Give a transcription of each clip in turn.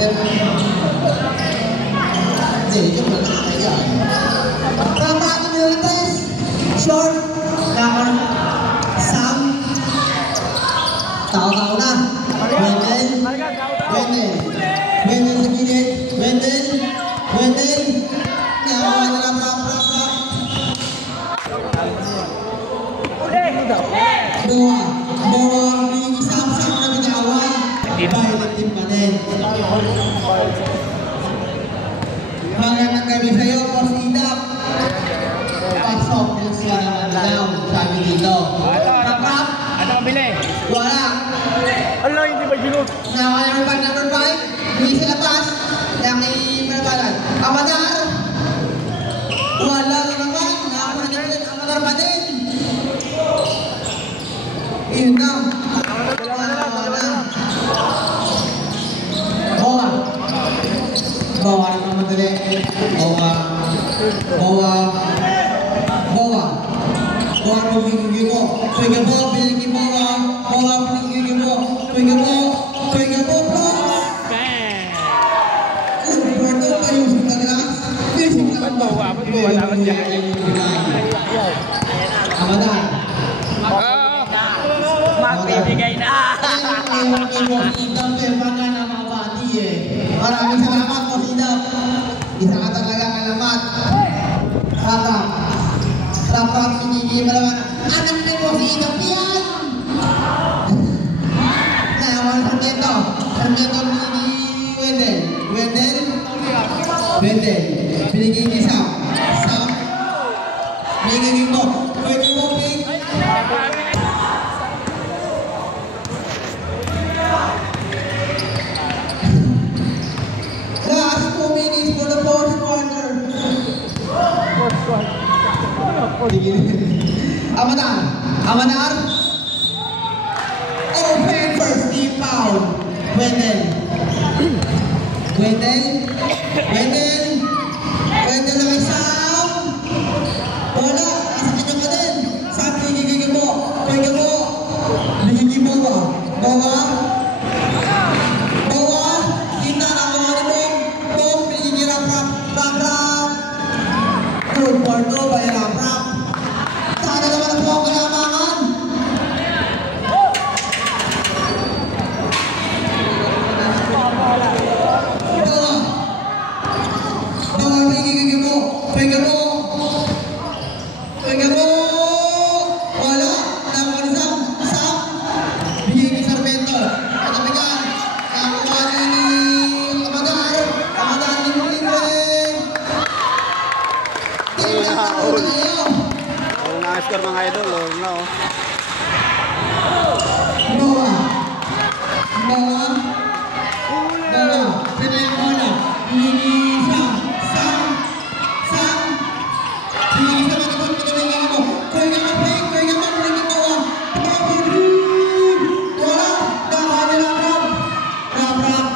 Hindi, ito mo na kaya. Pang-pang nyo test. Short. Nakon. Sam. Tao-tao na. Wendell. Wendell. Wendell sa gilid. Wendell. Wendell. Nakon na lang. Bawa. Bawa. Isang-sang na binawa. Violet team pa din. Magandang gabi sa'yo, Posidap. Pasok yung sa down, sabi dito. Kapap? Ano ang bili? Wala. Ala, hindi ba ginod? Nakawala yung bag number 5. Hindi sa labas. Laki malatalan. Amadar? Wala na naman. Nakawala na naman. Amadar pa din. Yun na. Bawa naman madali. Bawa. Bawa. Bawa. Bawa pinigigil mo. Tuwiga mo. Pinigigil mo. Bawa pinigigil mo. Tuwiga mo. Tuwiga mo. Puerto pa yung sumaglas. Ba't bawa? Ba't bawa naman dyan? Amadan. Magbibigay na. Maraming salamat po, Sidap. Isa ka talaga kalamat. Ratap. Ratap, hindi malaman. Anak na po, Sidap yan! Naawan sa Sarmiento. Sarmiento ni Wendell. Wendell. Wendell. Pinigigil Sam. Sam. Pinigigil mo. Pinigigil mo, Pig. Last 2 minutes for the fourth quarter. Amadar. Amadar. Open first team foul. Wendell. Wendell. Wendell. Wendell ang isang. Wala. Isa kanya pa din. Sabi gigigil mo. Gigigil mo. Gigigil mo ba? Bawa. Porto by Ramram. Sana naman po ang kalamangan. Bawa. Bawa, pigigigil mo. Pigigil mo. Pigigil mo. Wala. Nakuha ni Sam. Sam. Pigigil Sarmiento. Katabigan. Nakuha ni Amadar. Amadar ni Mulingweng. Score mga idol, no? Bawa. Bawa. Bawa. Sino yung bola? Ini Sam. Sam. Sam. Ini Sam. Katabigan mo. Kuya ka break. Kuya ka break. Bawa. Wala. Bawa ni Ramram. Ramram.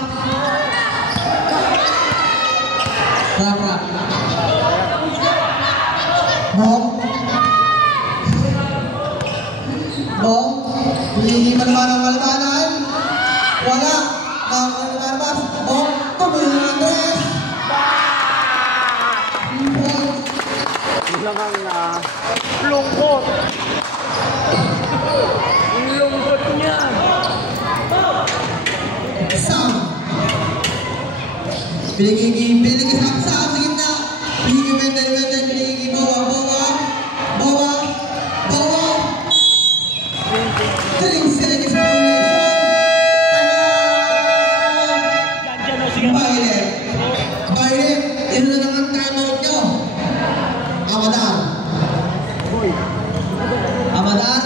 Ramram. Bong. Bong. Hindi naman ang malbanan. Wala. Nakalabas. Bong. Tumuli ng tres. Lang ang lungkot. Ang lungkot niya. Sam. Pinigigil Sam sa gitna. Pinigigil Wendell. Pinigigil Bawa. Bawa. Bawa. Bawa. Galing sila sa formation. Violet. Violet. Ito na naman timeout nyo. Amadar. Amadar.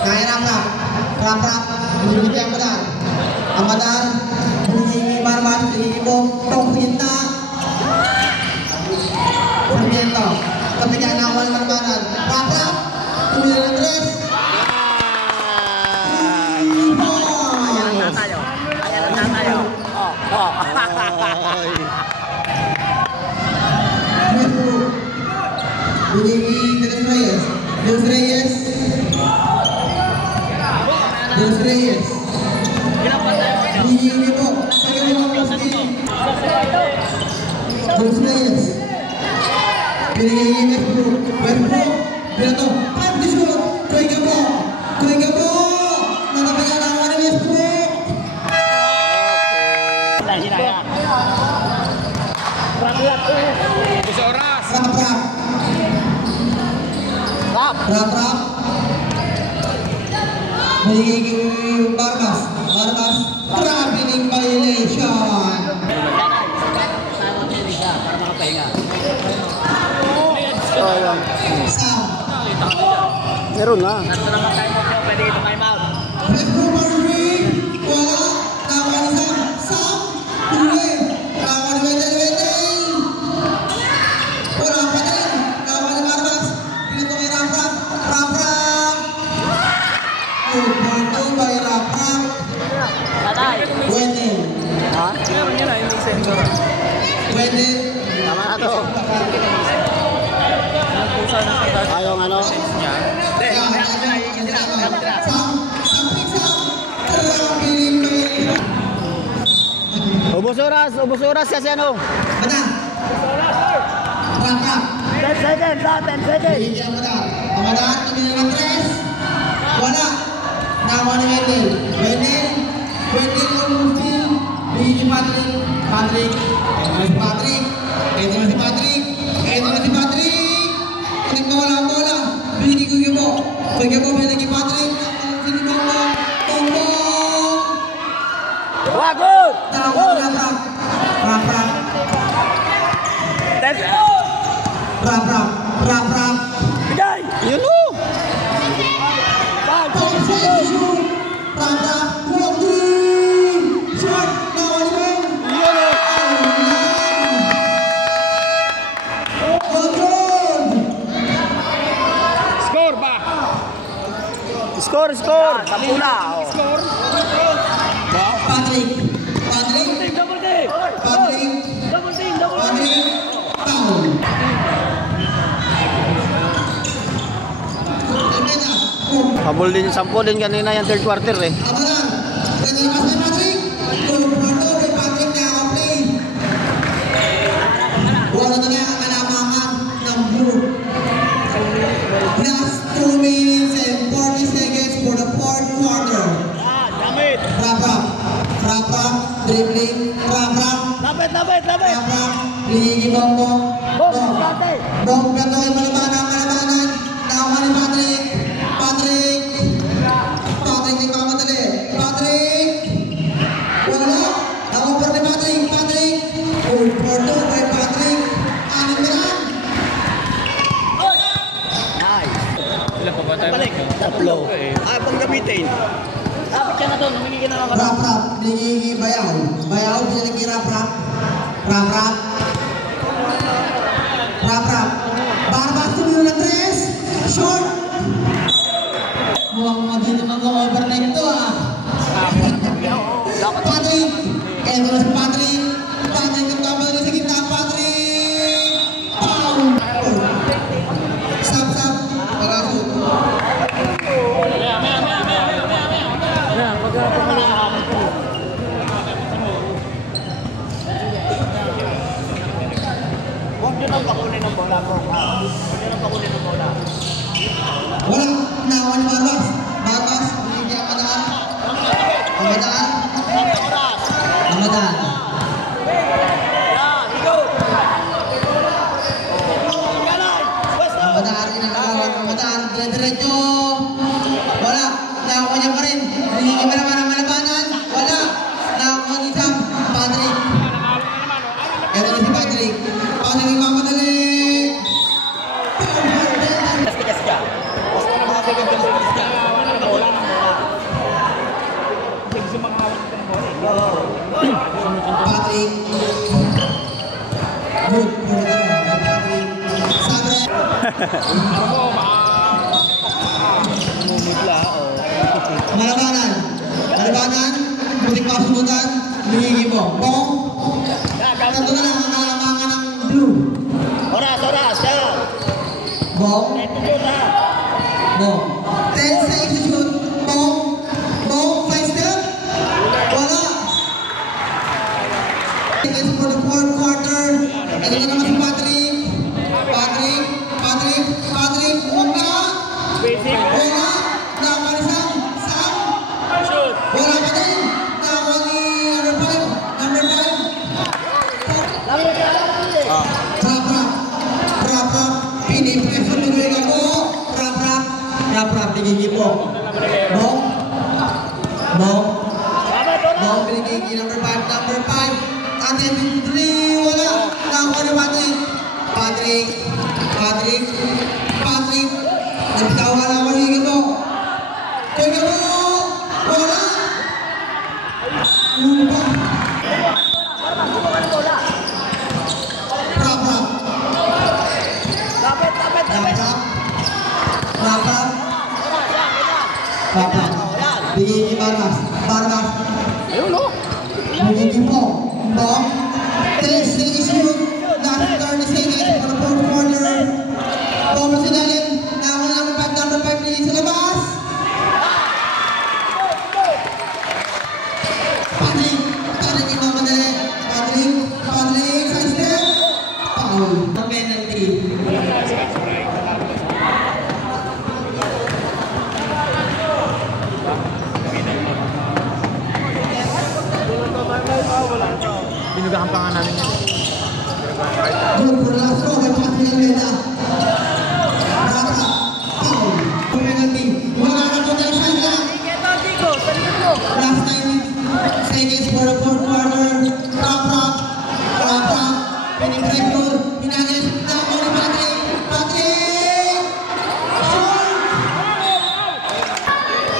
Kaya Ramram. Ramram. Pinigigil Amadar. Amadar. Pinigigil Barbat. Pinigigil Bong. Tong Sinta. Sarmiento. Kapigyan na ako ng Barbaran. Ramram. Tumili ng tres. Ayan na tayo. Ayan na tayo. Binigay Reyes. Dos Reyes. Dos Reyes. Ilang pa tayo? Binigay Westbrook. Dito. Time to shoot. Koy Gabo. Natapayan ang ni Westbrook. Rap. Binigay Barbas. Traveling violation. Sam. Meron na. Pwede ito time out. Westbrook Marvin. Wala. Tawa ni Sam. Huli. Tawa ni Wendell. Wala pa din. Tawa ni Barbas. Pinito kay Rap. Good point by Rap. Tatay. Wendell. Ha? Wendell. Tama na to. Ayaw nga no? Ubus oras kasi ano? Benar. Rangkap. 10 seconds. Iya benar. Ramadan ini tres. Wala. Nama ni Wendell Mufti. Biji Patrick. Ito si Patrick. Patrick bola. Biji Gabo. Biji Patrick. Sini Bongbong. Wah, good! Rap. Bigay! Yun o! Score ba? Score! Tapula! Patrick. Double team! Foul. Habol din 10 din kanina yung third quarter eh. Amalan. Pwede mas kay Patrick. Kulong kay Patrick na play. Wala na nga ang kalamangan ng blue. Last 2 minutes and 40 seconds for the fourth quarter. Rap. Dribbling. Rap. Lapit! Rap. Ligi Bongbong. Bongbong gato kay malabanan. Nakuha ni Patrick. Patrick di mamadali. Wala. Nakuha ni Patrick. Good for 2 by Patrick. Anin na lang. Nice! Ilan pa ba tayo? Tatlo. Pang gamitin. Lapit ka na doon. Humingi ka na lang. Rap. Ligi Bayaw. Binigay Rap. Barbas tumulong na 3. Short. Mukhang magiging mga overnight to Patrick. Eto na si Patrick. Patrick ang kamay na sa gitna. Patrick. Pow. Stop. Pag-asot. Huwag nyo nang pakunin ng bola ko. Wala. Nakuha ni Barbas. Binigay ang Ramadan. Ramadan. Diretso. Wala. Nakuha niya pa rin. Binigay pa naman ang malabanan. Wala. Nakuha ni Sam. Patrick. Ito na si Patrick. Patrick mamadali. Tigas ka. Basta na mga tigas ka. Wala ng bola. Tigas yung mga hawak ng bola. Patrick. Good. Patrick. Sabre. Malabanan. Butik pasubutan. Ligi Bongbong. Tatlo na lang ang kalamangan ng blue. Oras. Bong. 10 seconds to shoot. Bong. 5 step. Wala. Seconds for the fourth quarter. Ito na naman si Patrick. magiging po. Bong, binigay number 5. Attending 3, wala. Nakakuha na Patrick. Nagtawa na magiging po. Teka mo! Wala! Ano ba? Rapat. Bigay ni Barmas. Ayun, no? Magiging po. Bong. Last 30 seconds for the fourth corner. Bong sa dalim. Number 5 din sa labas. Patrick yung mamadali. Patrick sa step. Foul. The penalty. Binugahan pa nga namin yan. Good for last row by Patrick Almeida. Rata. Foul. Penalty. Wala na po tayo siya lang. Last 9 seconds for the fourth quarter. Rap. Pinning right goal. Pinagis na ako ni Patrick. Shoot!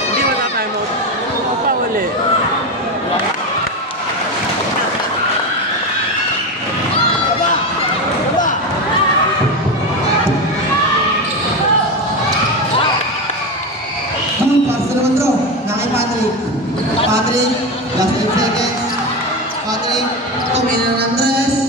Hindi matatay mo. Ang foul eh. Pass na naman draw. Nakay Patrick. Last 8 seconds. Patrick. Tumina ng Andres.